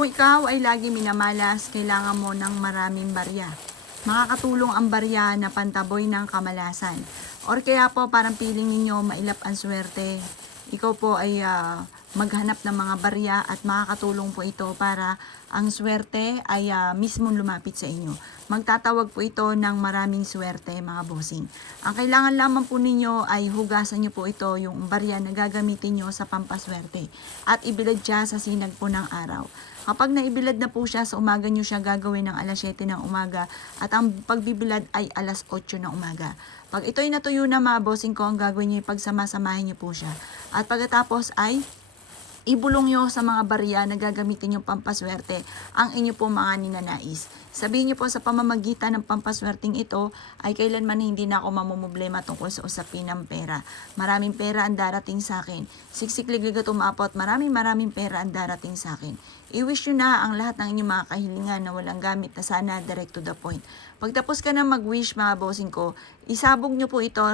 Kung ikaw ay lagi minamalas, kailangan mo ng maraming barya. Makakatulong ang barya na pantaboy ng kamalasan. Or kaya po parang piling ninyo mailap ang swerte. Ikaw po ay maghanap ng mga barya at makakatulong po ito para ang swerte ay mismong lumapit sa inyo. Magtatawag po ito ng maraming swerte mga bossing. Ang kailangan lamang po ninyo ay hugasan nyo po ito yung barya na gagamitin nyo sa pampaswerte at ibilad siya sa sinag po ng araw. Kapag naibilad na po siya sa umaga nyo siya gagawin ng alas 7 ng umaga at ang pagbibilad ay alas 8 ng umaga. Pag ito'y natuyo na mga bossing ko, ang gagawin nyo ay pagsamasamahin nyo po siya. At pagkatapos ay ibulong nyo sa mga barya na gagamitin yung pampaswerte ang inyo po mga ninanais. Sabihin nyo po sa pamamagitan ng pampaswerteng ito ay kailanman hindi na ako mamumblema tungkol sa usapin ng pera. Maraming pera ang darating sa akin. Siksik-liglig at umapot, maraming pera ang darating sa akin. I-wish nyo na ang lahat ng inyong mga kahilingan na walang gamit na sana direct to the point. Pagtapos ka na mag-wish mga bossing ko, isabog nyo po ito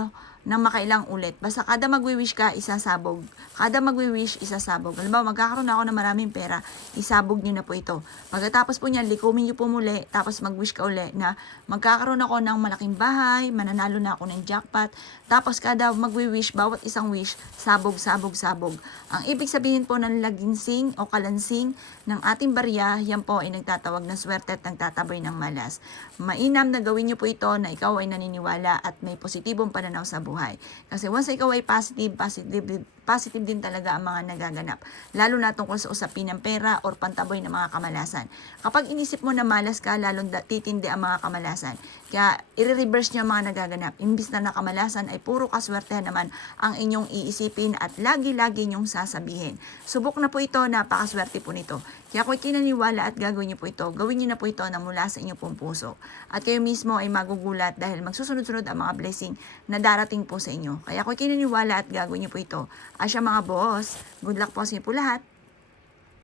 ng makailang ulit. Basta kada magwi-wish ka, isasabog. Kada magwi-wish, isasabog. Halimbawa, magkakaroon ako ng maraming pera, isabog nyo na po ito. Pagkatapos po niyan, likumin nyo po muli, tapos mag-wish ka uli na magkakaroon ako ng malaking bahay, mananalo na ako ng jackpot. Tapos kada magwi-wish, bawat isang wish, sabog. Ang ibig sabihin po ng laginsing o kalansing ng ating barya, yan po ay nagtatawag na swerte at nagtataboy ng malas. Mainam na gawin nyo po ito na ikaw ay naniniwala at may positibong pananaw sa buhay. Kasi once ikaw ay positive din talaga ang mga nagaganap. Lalo na tungkol sa usapin ng pera or pantaboy ng mga kamalasan. Kapag inisip mo na malas ka, lalong titindi ang mga kamalasan. Kaya i-reverse nyo ang mga nagaganap. Imbis na nakamalasan ay puro kaswerte naman ang inyong iisipin at lagi-lagi nyong sasabihin. Subok na po ito, napakaswerte po nito. Kaya kung kinaniwala at gagawin niyo po ito, gawin niyo na po ito na mula sa inyong pong puso. At kayo mismo ay magugulat dahil magsusunod-sunod ang mga blessing na darating po sa inyo. Kaya kung kinaniwala at gagawin niyo po ito, asya mga boss, good luck po sa inyo po lahat.